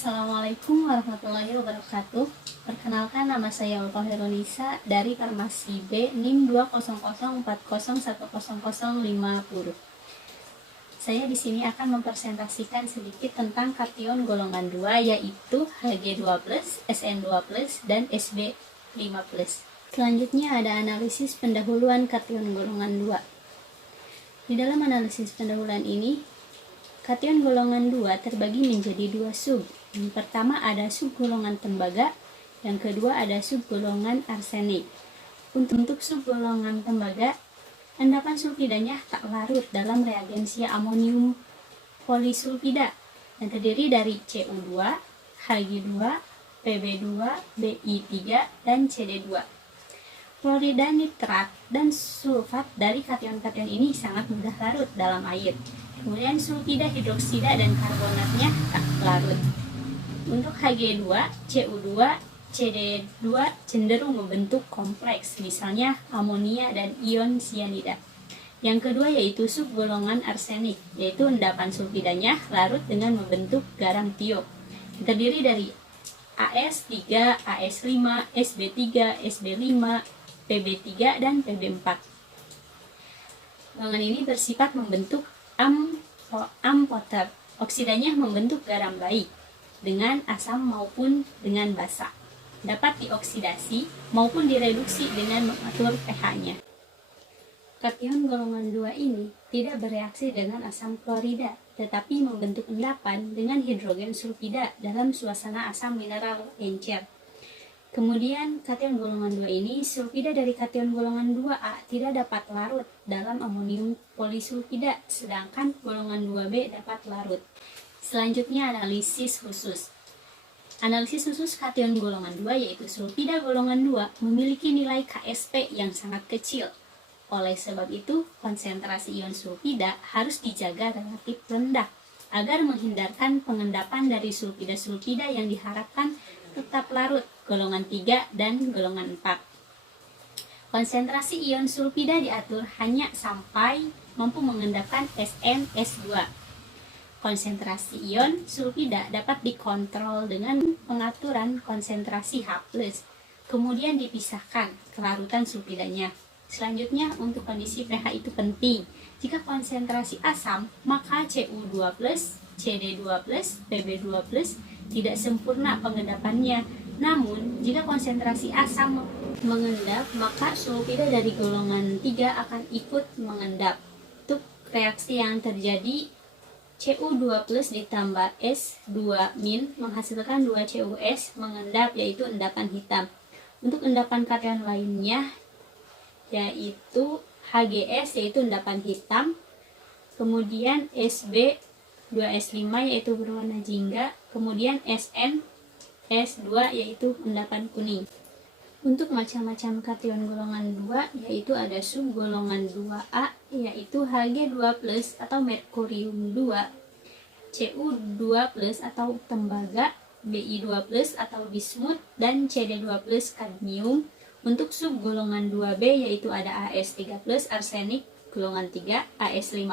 Assalamualaikum warahmatullahi wabarakatuh. Perkenalkan, nama saya Ulfa Heronisa dari Farmasi B NIM 20040101050. Saya di sini akan mempresentasikan sedikit tentang kation golongan 2, yaitu Hg2+, Sn2+, dan Sb5+. Selanjutnya ada analisis pendahuluan kation golongan 2. Di dalam analisis pendahuluan ini, kation golongan 2 terbagi menjadi dua sub. Yang pertama ada subgolongan tembaga, yang kedua ada subgolongan arsenik. Untuk subgolongan tembaga, endapan sulfidanya tak larut dalam reagensia amonium polisulfida yang terdiri dari Cu2, Hg2, Pb2, Bi3, dan Cd2. Klorida nitrat dan sulfat dari kation-kation ini sangat mudah larut dalam air. Kemudian sulfida, hidroksida, dan karbonatnya tak larut. Untuk Hg2, Cu2, Cd2 cenderung membentuk kompleks, misalnya amonia dan ion sianida. Yang kedua yaitu subgolongan arsenik, yaitu endapan sulfidanya larut dengan membentuk garam tiop. Terdiri dari As3, As5, Sb3, Sb5, Pb3, dan Pb4. Golongan ini bersifat membentuk amfoter. Oksidanya membentuk garam baik dengan asam maupun dengan basa. Dapat dioksidasi maupun direduksi dengan mengatur pH-nya. Kation golongan 2 ini tidak bereaksi dengan asam klorida, tetapi membentuk endapan dengan hidrogen sulfida dalam suasana asam mineral encer. Kemudian kation golongan 2 ini, sulfida dari kation golongan 2A tidak dapat larut dalam amonium polisulfida, sedangkan golongan 2B dapat larut. Selanjutnya analisis khusus. Analisis khusus kation golongan 2 yaitu sulfida golongan 2 memiliki nilai Ksp yang sangat kecil. Oleh sebab itu, konsentrasi ion sulfida harus dijaga relatif rendah agar menghindarkan pengendapan dari sulfida-sulfida yang diharapkan tetap larut, golongan 3 dan golongan 4. Konsentrasi ion sulfida diatur hanya sampai mampu mengendapkan SnS2. Konsentrasi ion sulfida dapat dikontrol dengan pengaturan konsentrasi H+, kemudian dipisahkan kelarutan sulfidanya. Selanjutnya, untuk kondisi pH itu penting. Jika konsentrasi asam, maka Cu2+, Cd2+, Pb2+, tidak sempurna pengendapannya. Namun, jika konsentrasi asam mengendap, maka sulfida dari golongan 3 akan ikut mengendap. Untuk reaksi yang terjadi, Cu2+ ditambah S2- menghasilkan 2CuS mengendap, yaitu endapan hitam. Untuk endapan kation lainnya, yaitu HGS, yaitu endapan hitam. Kemudian Sb 2S5 yaitu berwarna jingga, kemudian Sn S2 yaitu endapan kuning. Untuk macam-macam kation golongan 2 yaitu ada subgolongan 2A yaitu Hg2+ atau merkurium 2, Cu2+ atau tembaga, Bi2+ atau bismut, dan Cd2+ kadmium. Untuk subgolongan 2B yaitu ada As3+ arsenik golongan 3, As5+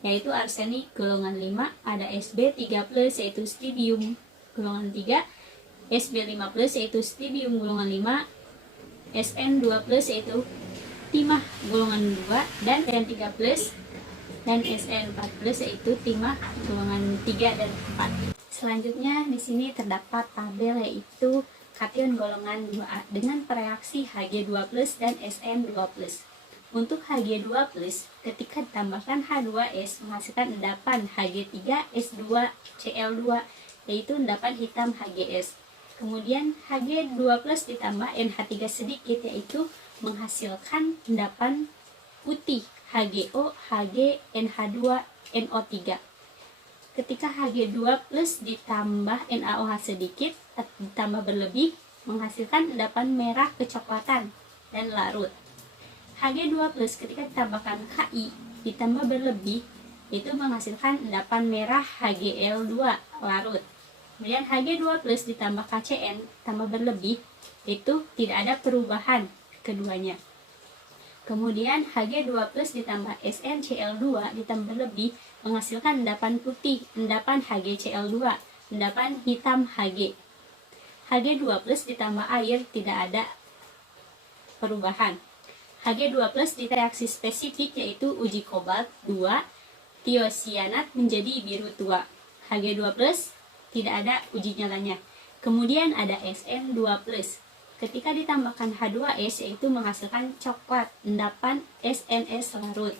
yaitu arsenik golongan 5, ada Sb3+ yaitu stibium golongan 3, Sb5+ yaitu stibium golongan 5, Sn2+ yaitu timah golongan 2, dan Sn3+ dan Sn4+ yaitu timah golongan 3 dan 4. Selanjutnya di sini terdapat tabel yaitu kation golongan 2A dengan pereaksi Hg2+ dan Sn2+. Untuk Hg2+, ketika ditambahkan H2S menghasilkan endapan Hg3S2Cl2 yaitu endapan hitam HGS. Kemudian Hg2+ ditambah NH3 sedikit yaitu menghasilkan endapan putih HgO, Hg, NH2, NO3. Ketika Hg2+ ditambah NaOH sedikit ditambah berlebih menghasilkan endapan merah kecoklatan dan larut. Hg2+ ketika ditambahkan Ki ditambah berlebih itu menghasilkan endapan merah HgL2 larut. Kemudian Hg2+ ditambah KCN tambah berlebih itu tidak ada perubahan keduanya. Kemudian Hg2+ ditambah SnCl2 ditambah berlebih menghasilkan endapan putih, endapan HgCl2. endapan hitam Hg. Hg2+ ditambah air tidak ada perubahan. Hg2+ di reaksi spesifik yaitu uji kobalt 2, tiosianat menjadi biru tua. Hg2+ tidak ada uji nyalanya. Kemudian ada Sn2+. Ketika ditambahkan H2S yaitu menghasilkan coklat, endapan SNS larut.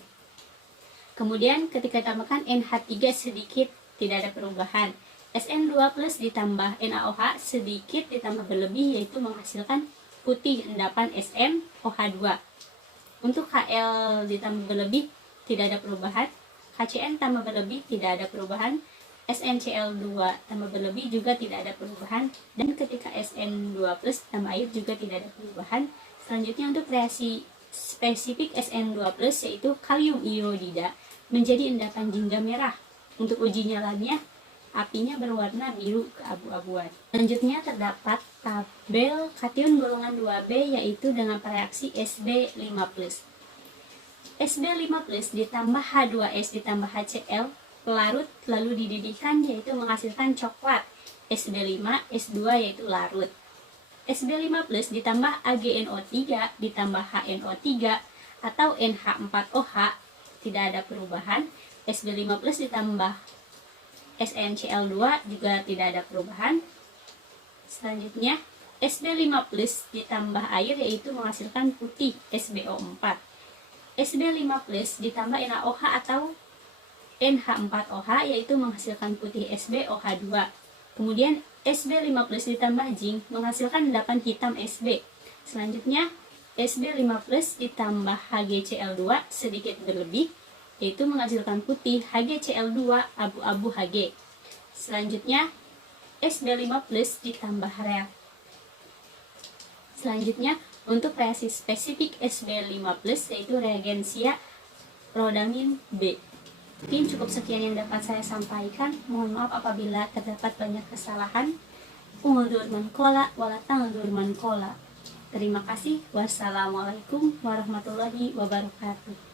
Kemudian ketika ditambahkan NH3 sedikit, tidak ada perubahan. Sn2+ ditambah NaOH sedikit ditambah berlebih yaitu menghasilkan putih, endapan SnOH2. Untuk Hl ditambah berlebih tidak ada perubahan. HCN tambah berlebih tidak ada perubahan. SnCl2 tambah berlebih juga tidak ada perubahan. Dan ketika Sn2+ tambah air juga tidak ada perubahan. Selanjutnya untuk reaksi spesifik Sn2+ yaitu kalium iodida menjadi endapan jingga merah. Untuk uji nyalanya, apinya berwarna biru keabu-abuan. Selanjutnya terdapat tabel kation golongan 2B yaitu dengan reaksi Sb5+. Sb5+ ditambah H2S ditambah HCl larut lalu dididihkan yaitu menghasilkan coklat. Sb5, S2 yaitu larut. Sb5+ ditambah AgNO3 ditambah HNO3 atau NH4OH tidak ada perubahan. Sb5+ ditambah SnCl2 juga tidak ada perubahan. Selanjutnya Sb5+ ditambah air yaitu menghasilkan putih SbO4. Sb5+ ditambah NaOH atau NH4OH yaitu menghasilkan putih SbOH2. Kemudian Sb5+ ditambah zinc menghasilkan endapan hitam Sb. Selanjutnya Sb5+ ditambah HgCl2 sedikit berlebih yaitu menghasilkan putih HgCl2 abu-abu Hg. Selanjutnya Sb5+ ditambah Selanjutnya untuk reaksi spesifik Sb5+ yaitu reagensia rodamin B. Mungkin cukup sekian yang dapat saya sampaikan. Mohon maaf apabila terdapat banyak kesalahan. Undur man kola walatang undur man kola. Terima kasih. Wassalamualaikum warahmatullahi wabarakatuh.